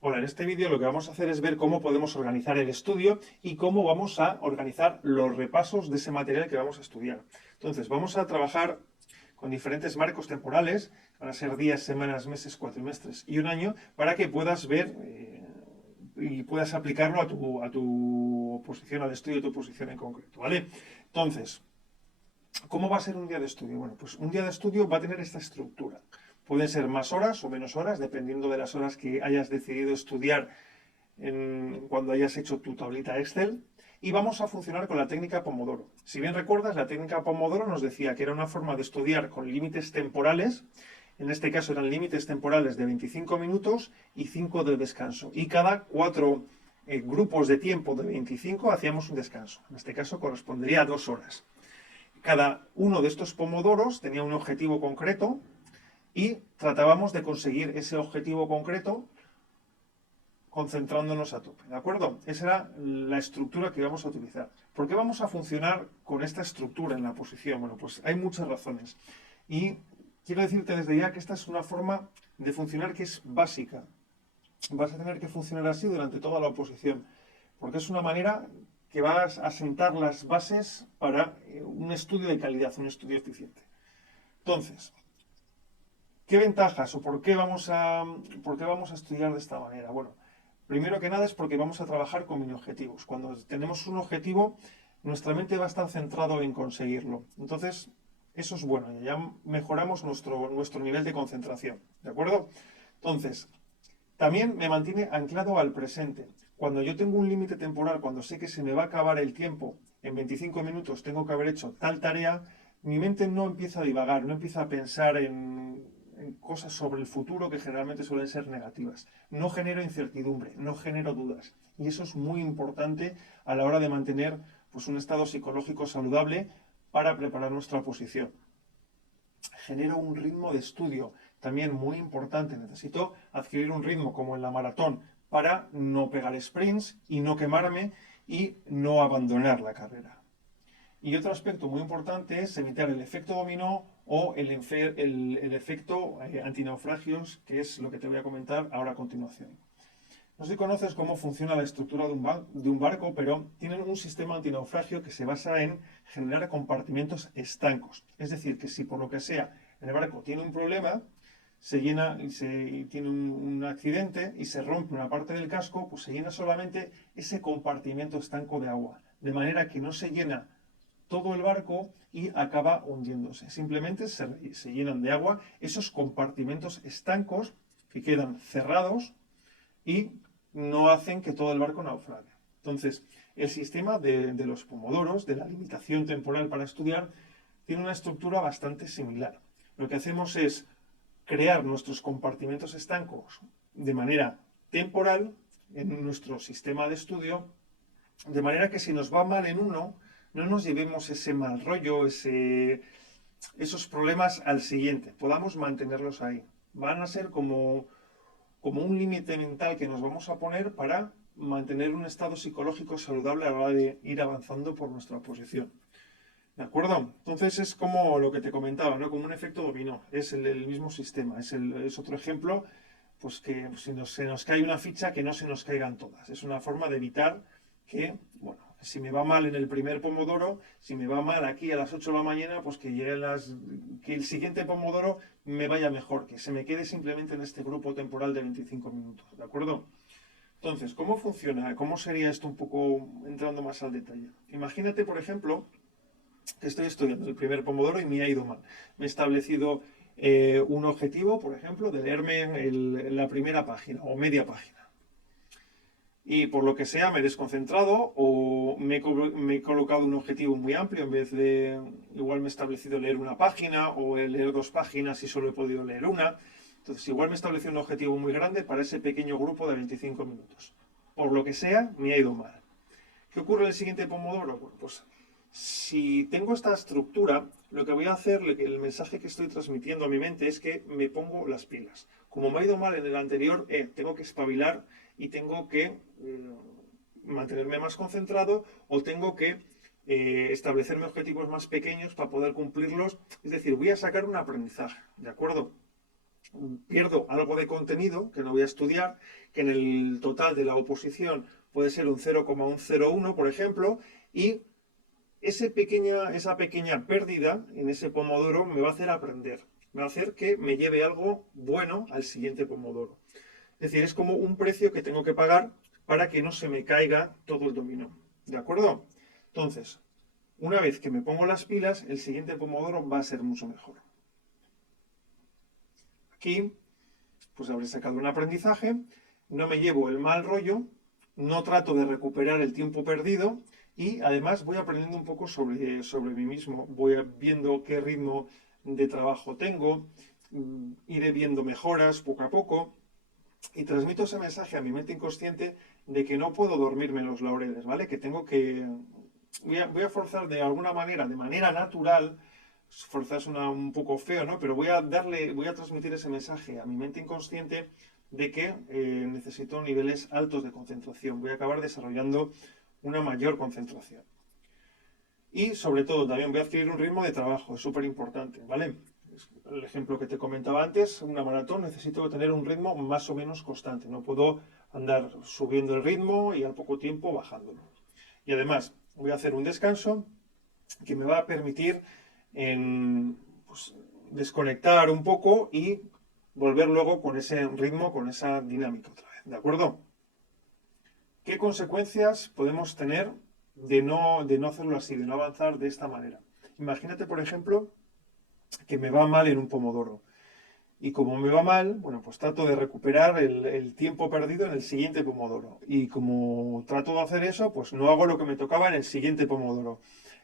Hola, en este vídeo lo que vamos a hacer es ver cómo podemos organizar el estudio y cómo vamos a organizar los repasos de ese material que vamos a estudiar. Entonces, vamos a trabajar con diferentes marcos temporales, van a ser días, semanas, meses, cuatrimestres y un año, para que puedas ver y puedas aplicarlo a tu oposición, al estudio de tu oposición en concreto, ¿vale? Entonces, ¿cómo va a ser un día de estudio? Bueno, pues un día de estudio va a tener esta estructura. Pueden ser más horas o menos horas, dependiendo de las horas que hayas decidido estudiar cuando hayas hecho tu tablita Excel. Y vamos a funcionar con la técnica Pomodoro. Si bien recuerdas, la técnica Pomodoro nos decía que era una forma de estudiar con límites temporales. En este caso eran límites temporales de 25 minutos y 5 de descanso. Y cada 4 grupos de tiempo de 25 hacíamos un descanso. En este caso correspondería a 2 horas. Cada uno de estos pomodoros tenía un objetivo concreto y tratábamos de conseguir ese objetivo concreto concentrándonos a tope, ¿de acuerdo? Esa era la estructura que íbamos a utilizar. ¿Por qué vamos a funcionar con esta estructura en la posición? Bueno, pues hay muchas razones. Y quiero decirte desde ya que esta es una forma de funcionar que es básica. Vas a tener que funcionar así durante toda la oposición, porque es una manera que vas a sentar las bases para un estudio de calidad, un estudio eficiente. Entonces, ¿qué ventajas o por qué vamos a estudiar de esta manera? Bueno, primero que nada es porque vamos a trabajar con mini objetivos. Cuando tenemos un objetivo, nuestra mente va a estar centrado en conseguirlo. Entonces, eso es bueno, ya mejoramos nuestro nivel de concentración, ¿de acuerdo? Entonces, también me mantiene anclado al presente. Cuando yo tengo un límite temporal, cuando sé que se me va a acabar el tiempo, en 25 minutos tengo que haber hecho tal tarea, mi mente no empieza a divagar, no empieza a pensar en cosas sobre el futuro que generalmente suelen ser negativas. No genero incertidumbre, no genero dudas. Y eso es muy importante a la hora de mantener pues, un estado psicológico saludable para preparar nuestra oposición. Genero un ritmo de estudio también muy importante. Necesito adquirir un ritmo como en la maratón para no pegar sprints y no quemarme y no abandonar la carrera. Y otro aspecto muy importante es evitar el efecto dominó o el efecto antinaufragios, que es lo que te voy a comentar ahora a continuación. No sé si conoces cómo funciona la estructura de un barco, pero tienen un sistema antinaufragio que se basa en generar compartimentos estancos. Es decir, que si por lo que sea el barco tiene un problema, se llena y tiene un accidente y se rompe una parte del casco, pues se llena solamente ese compartimento estanco de agua. De manera que no se llena todo el barco y acaba hundiéndose. Simplemente se llenan de agua esos compartimentos estancos que quedan cerrados y no hacen que todo el barco naufrague. Entonces, el sistema de los pomodoros, de la limitación temporal para estudiar, tiene una estructura bastante similar. Lo que hacemos es crear nuestros compartimentos estancos de manera temporal en nuestro sistema de estudio, de manera que si nos va mal en uno, no nos llevemos ese mal rollo, esos problemas al siguiente, podamos mantenerlos ahí. Van a ser como un límite mental que nos vamos a poner para mantener un estado psicológico saludable a la hora de ir avanzando por nuestra posición. ¿De acuerdo? Entonces es como lo que te comentaba, ¿no? Como un efecto dominó. Es el mismo sistema. Es otro ejemplo, pues que si se nos cae una ficha, que no se nos caigan todas. Es una forma de evitar que, bueno, si me va mal en el primer pomodoro, si me va mal aquí a las 8 de la mañana, pues que el siguiente pomodoro me vaya mejor, que se me quede simplemente en este grupo temporal de 25 minutos, ¿de acuerdo? Entonces, ¿cómo funciona? ¿Cómo sería esto un poco entrando más al detalle? Imagínate, por ejemplo, que estoy estudiando el primer pomodoro y me ha ido mal. Me he establecido un objetivo, por ejemplo, de leerme la primera página o media página y por lo que sea me he desconcentrado o me he colocado un objetivo muy amplio en vez de, igual me he establecido leer una página o leer 2 páginas y solo he podido leer una. Entonces igual me he establecido un objetivo muy grande para ese pequeño grupo de 25 minutos. Por lo que sea, me ha ido mal. ¿Qué ocurre en el siguiente pomodoro? Bueno, pues si tengo esta estructura, lo que voy a hacer, el mensaje que estoy transmitiendo a mi mente es que me pongo las pilas. Como me ha ido mal en el anterior, tengo que espabilar y tengo que mantenerme más concentrado o tengo que establecerme objetivos más pequeños para poder cumplirlos. Es decir, voy a sacar un aprendizaje, ¿de acuerdo? pierdo algo de contenido que no voy a estudiar, que en el total de la oposición puede ser un 0,101, por ejemplo, y esa pequeña pérdida en ese pomodoro me va a hacer aprender, me va a hacer que me lleve algo bueno al siguiente pomodoro. Es decir, es como un precio que tengo que pagar para que no se me caiga todo el dominó. ¿De acuerdo? Entonces, una vez que me pongo las pilas, el siguiente pomodoro va a ser mucho mejor. Aquí, pues habré sacado un aprendizaje, no me llevo el mal rollo, no trato de recuperar el tiempo perdido y además voy aprendiendo un poco sobre mí mismo, voy viendo qué ritmo de trabajo tengo, iré viendo mejoras poco a poco y transmito ese mensaje a mi mente inconsciente de que no puedo dormirme en los laureles, ¿vale? Que tengo que... Voy a forzar de alguna manera, de manera natural, forzar suena un poco feo, ¿no? Pero voy a transmitir ese mensaje a mi mente inconsciente de que necesito niveles altos de concentración. Voy a acabar desarrollando una mayor concentración. Y sobre todo también voy a adquirir un ritmo de trabajo, es súper importante, ¿vale? El ejemplo que te comentaba antes, una maratón necesito tener un ritmo más o menos constante, no puedo andar subiendo el ritmo y al poco tiempo bajándolo. Y además voy a hacer un descanso que me va a permitir pues, desconectar un poco y volver luego con ese ritmo, con esa dinámica otra vez, ¿de acuerdo? ¿Qué consecuencias podemos tener de no hacerlo así, de no avanzar de esta manera? Imagínate, por ejemplo, que me va mal en un pomodoro. Y como me va mal, bueno, pues trato de recuperar el tiempo perdido en el siguiente pomodoro. Y como trato de hacer eso, pues no hago lo que me tocaba en el siguiente pomodoro.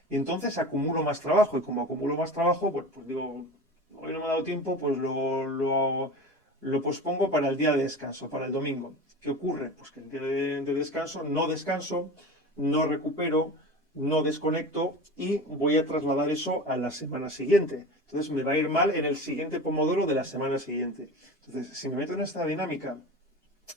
Y entonces acumulo más trabajo. Y como acumulo más trabajo, pues digo, hoy no me ha dado tiempo, pues lo pospongo para el día de descanso, para el domingo. ¿Qué ocurre? Pues que el día de descanso, no recupero, no desconecto y voy a trasladar eso a la semana siguiente. Entonces me va a ir mal en el siguiente pomodoro de la semana siguiente. Entonces, si me meto en esta dinámica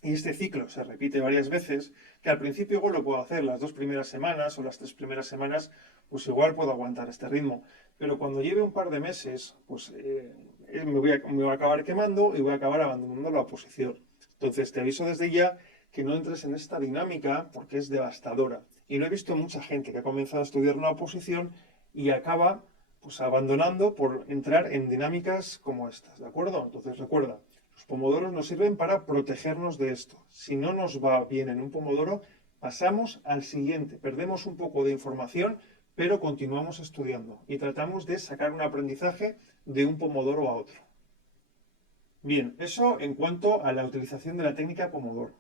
y este ciclo se repite varias veces, que al principio igual lo puedo hacer las 2 primeras semanas o las 3 primeras semanas, pues igual puedo aguantar este ritmo. Pero cuando lleve un par de meses, pues me voy a acabar quemando y voy a acabar abandonando la oposición. Entonces te aviso desde ya que no entres en esta dinámica porque es devastadora. Y no he visto mucha gente que ha comenzado a estudiar una oposición y acaba pues abandonando por entrar en dinámicas como estas, ¿de acuerdo? Entonces recuerda, los pomodoros nos sirven para protegernos de esto. Si no nos va bien en un pomodoro, pasamos al siguiente, perdemos un poco de información, pero continuamos estudiando y tratamos de sacar un aprendizaje de un pomodoro a otro. Bien, eso en cuanto a la utilización de la técnica pomodoro.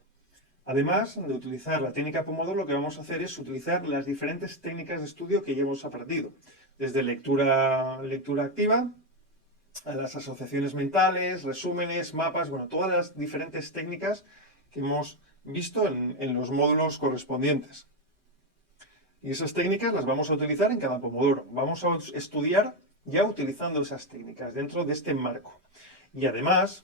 Además de utilizar la técnica Pomodoro, lo que vamos a hacer es utilizar las diferentes técnicas de estudio que ya hemos aprendido, desde lectura activa, a las asociaciones mentales, resúmenes, mapas, bueno, todas las diferentes técnicas que hemos visto en los módulos correspondientes. Y esas técnicas las vamos a utilizar en cada Pomodoro. Vamos a estudiar ya utilizando esas técnicas dentro de este marco. Y además,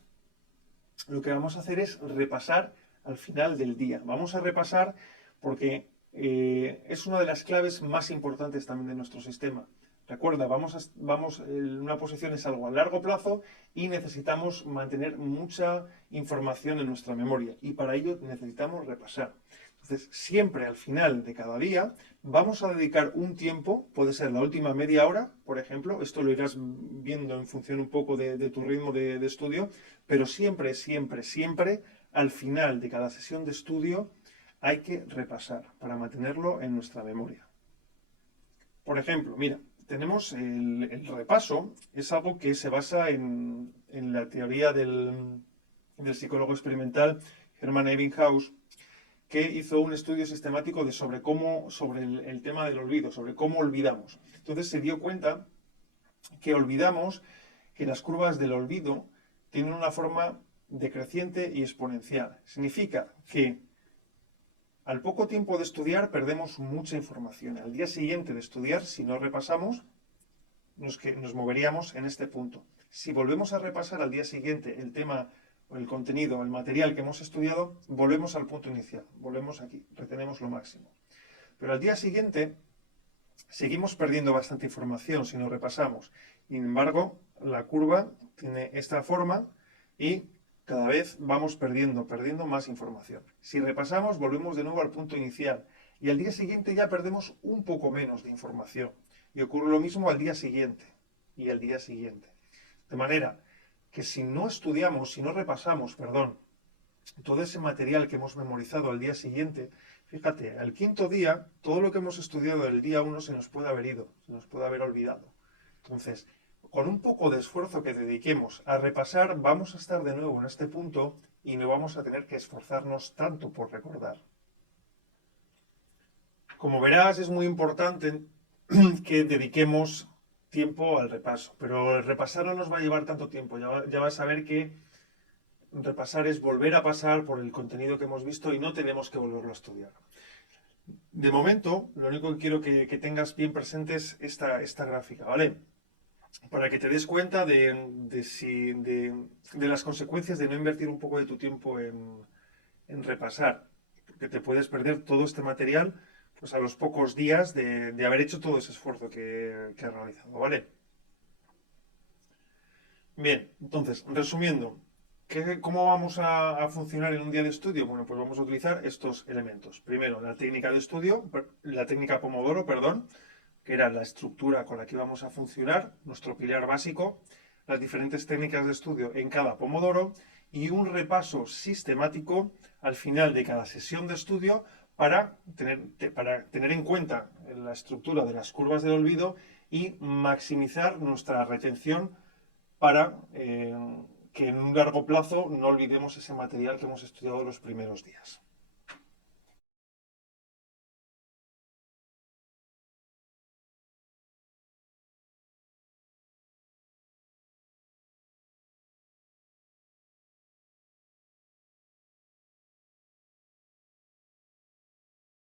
lo que vamos a hacer es repasar al final del día. Vamos a repasar porque es una de las claves más importantes también de nuestro sistema. Recuerda, una posición es algo a largo plazo y necesitamos mantener mucha información en nuestra memoria y para ello necesitamos repasar. Entonces, siempre al final de cada día vamos a dedicar un tiempo, puede ser la última media hora, por ejemplo, esto lo irás viendo en función un poco de tu ritmo de estudio, pero siempre, siempre, siempre al final de cada sesión de estudio hay que repasar para mantenerlo en nuestra memoria. Por ejemplo, mira, tenemos el repaso, es algo que se basa en la teoría del psicólogo experimental Hermann Ebbinghaus, que hizo un estudio sistemático sobre el tema del olvido, sobre cómo olvidamos. Entonces se dio cuenta que olvidamos que las curvas del olvido tienen una forma decreciente y exponencial. Significa que al poco tiempo de estudiar perdemos mucha información. Al día siguiente de estudiar, si no repasamos, nos moveríamos en este punto. Si volvemos a repasar al día siguiente el tema, el contenido, el material que hemos estudiado, volvemos al punto inicial, volvemos aquí, retenemos lo máximo. Pero al día siguiente seguimos perdiendo bastante información si no repasamos. Sin embargo, la curva tiene esta forma y cada vez vamos perdiendo más información. Si repasamos, volvemos de nuevo al punto inicial y al día siguiente ya perdemos un poco menos de información. Y ocurre lo mismo al día siguiente y al día siguiente. De manera que si no estudiamos, si no repasamos, perdón, todo ese material que hemos memorizado al día siguiente, fíjate, al quinto día, todo lo que hemos estudiado el día uno se nos puede haber ido, se nos puede haber olvidado. Entonces, con un poco de esfuerzo que dediquemos a repasar, vamos a estar de nuevo en este punto y no vamos a tener que esforzarnos tanto por recordar. Como verás, es muy importante que dediquemos tiempo al repaso, pero el repasar no nos va a llevar tanto tiempo. Ya vas a ver que repasar es volver a pasar por el contenido que hemos visto y no tenemos que volverlo a estudiar. De momento, lo único que quiero que tengas bien presente es esta gráfica, ¿vale? Para que te des cuenta de las consecuencias de no invertir un poco de tu tiempo en repasar, porque te puedes perder todo este material pues a los pocos días de haber hecho todo ese esfuerzo que has realizado, ¿vale? Bien, entonces, resumiendo, ¿cómo vamos a funcionar en un día de estudio? Bueno, pues vamos a utilizar estos elementos. Primero, la técnica de estudio, la técnica Pomodoro, perdón, que era la estructura con la que íbamos a funcionar, nuestro pilar básico, las diferentes técnicas de estudio en cada Pomodoro y un repaso sistemático al final de cada sesión de estudio para tener en cuenta la estructura de las curvas del olvido y maximizar nuestra retención para que en un largo plazo no olvidemos ese material que hemos estudiado los primeros días.